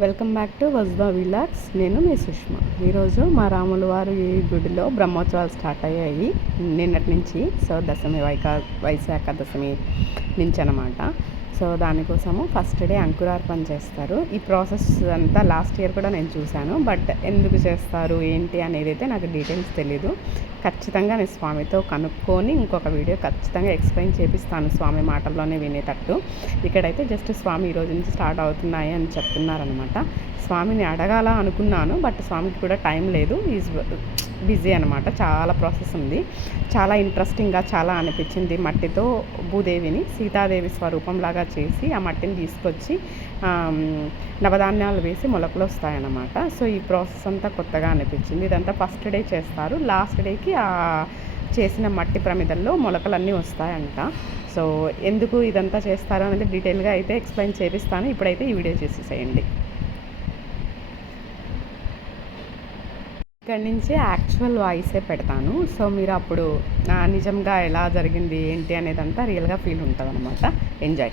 Welcome back to వజ్దా విలాక్స్. నేను మీ సుష్మా. ఈరోజు మా రాముల ఈ గుడిలో బ్రహ్మోత్సవాలు స్టార్ట్ అయ్యాయి. నిన్నటి నుంచి సో దశమి వైకా వైశాఖ దశమి నుంచి అనమాట సో దానికోసము ఫస్ట్ డే అంకురార్పణ చేస్తారు. ఈ ప్రాసెస్ అంతా లాస్ట్ ఇయర్ కూడా నేను చూశాను. బట్ ఎందుకు చేస్తారు? ఏంటి అనేది అయితే నాకు డీటెయిల్స్ తెలీదు. ఖచ్చితంగా నేను స్వామితో కనుక్కొని ఇంకొక వీడియో ఖచ్చితంగా ఎక్స్ప్లెయిన్ చేపిస్తాను స్వామి మాటల్లోనే వినేటట్టు. ఇక్కడైతే జస్ట్ స్వామి ఈ రోజు నుంచి స్టార్ట్ అవుతున్నాయి అని చెప్తున్నారనమాట స్వామిని అడగాల అనుకున్నాను. బట్ స్వామికి కూడా టైం లేదు. ఈజ్ బిజీ అనమాట చాలా ప్రాసెస్ ఉంది. చాలా ఇంట్రెస్టింగ్గా చాలా అనిపించింది మట్టితో భూదేవిని సీతాదేవి స్వరూపంలాగా చేసి ఆ మట్టిని తీసుకొచ్చి నవధాన్యాలు వేసి మొలకలు వస్తాయన్నమాట. సో ఈ ప్రాసెస్ అంతా కొత్తగా అనిపించింది. ఇదంతా ఫస్ట్ డే చేస్తారు. లాస్ట్ డేకి ఆ చేసిన మట్టి ప్రమిదల్లో మొలకలన్నీ వస్తాయంట. సో ఎందుకు ఇదంతా చేస్తారు అనేది డీటెయిల్గా అయితే ఎక్స్ప్లెయిన్ చేపిస్తాను. ఇప్పుడైతే ఈ వీడియో చేసేసేయండి. ఇక్కడి నుంచి యాక్చువల్ వాయిసే పెడతాను. సో మీరు అప్పుడు నిజంగా ఎలా జరిగింది ఏంటి అనేదంతా రియల్గా ఫీల్ ఉంటుంది అనమాట ఎంజాయ్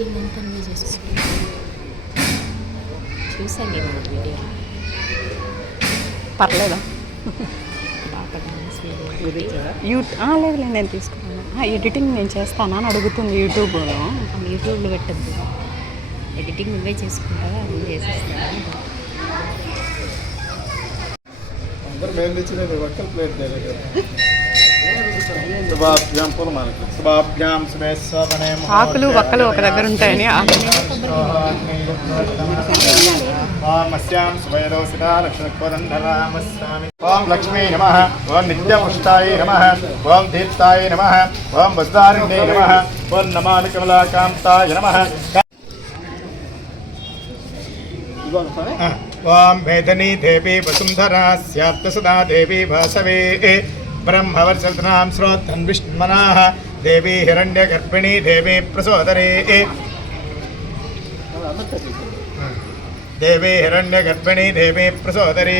ఎడిటింగ్ అంతా నువ్వే చేసుకుంటా చూసాను నేను వీడియో పర్లేదా లేదు లేదు నేను తీసుకున్నాను. ఆ, ఎడిటింగ్ నేను చేస్తాను అని అడుగుతుంది యూట్యూబ్లో. యూట్యూబ్లో పెట్టద్దు. ఎడిటింగ్ నువ్వే చేసుకుంటావా అందరూ మేము తెచ్చినది ఆకులు వక్కలు ఒక దగ్గర ఉంటాయని ఓం లక్ష్మీ నమ. ఓం నిత్యపుష్టాయ నమ. ఓం దీప్తాయ నమ. ఓం వజ్దారిణ్యై నమ. ఓం నమామి కమలాకాంతాయ నమ. ఓం వేదనీ దేవి వసుంధరా సదా దేవి వాసవే. ब्रह्मवर्षनां श्रोत्रन्विष्मनाः देवी हिरण्यगर्भिणी देवी प्रसोदरी। हाँ, देवी हिरण्यगर्भिणी देवी प्रसोदरी।